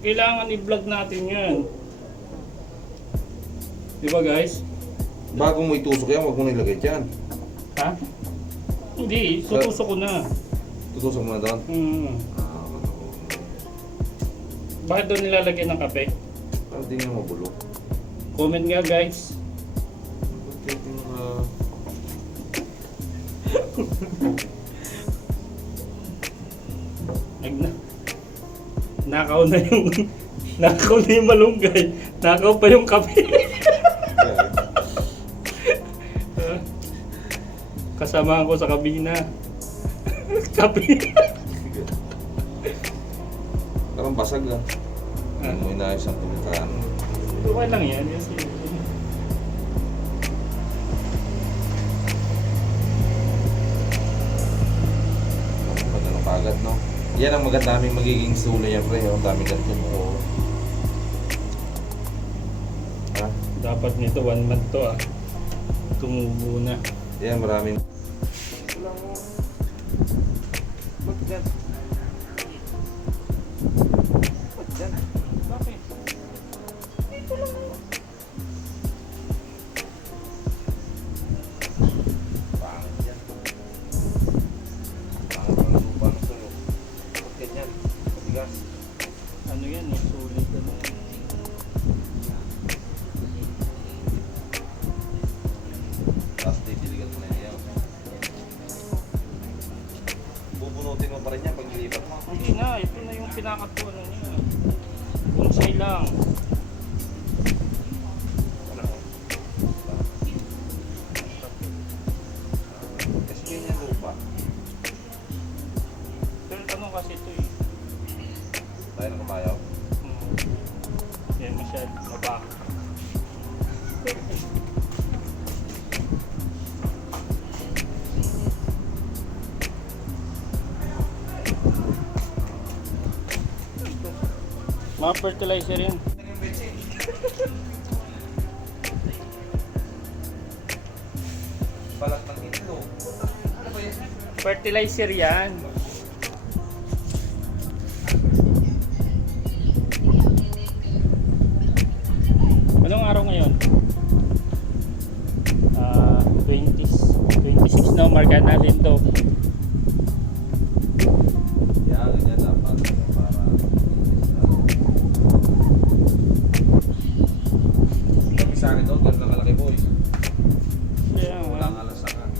Kailangan i-vlog natin yan. Di ba guys? Bago mo itusok yan, huwag mo nilagay dyan. Ha? Hindi, tutusok ko na. Tutusok mo na doon? Bakit doon nilalagay ng kape? Parang di nga mabulok. Comment nga guys. Nakaw na yung nakaw na yung malunggay. Nakaw pa yung kape. Kasama ko sa kabina. Kape. Parang basag ah. Hindi mo inayos ang pagkakaan. Okay lang yan. Yes, Magandang pagad, no? Yan ang daming magiging sulo yan, pre. Ang daming ganito mo. Ha? dapat nito 1 month to ah. Tumubo na. Yan, maraming... Wala mo. Ba't dyan? Ba't dyan? Bakit? Dito lang mo. Pangit yan. Pangit ang lupa ng sulo. Ba't ganyan? Matigas. Ano yan eh, sulit ano. Tapos titiligan mo na yan. Bubunutin mo pa rin yan pag nilipat mo. Hindi na, ito na yung pinakatuan niya. Bonsai lang. Kasi ganyan lupa. Pero ano kasi ito eh. Tayo na kumayaw. Yan masyad, mabaka. Mga fertilizer yan. Balat ng itlog. Ano ba yan? Fertilizer yan. Anong araw ngayon? 26 na, marka natin to. Yan, ganyan dapat. Para... Kami sa akin doon, gano'n kalaki boy. Kaya Wala nga lasakan.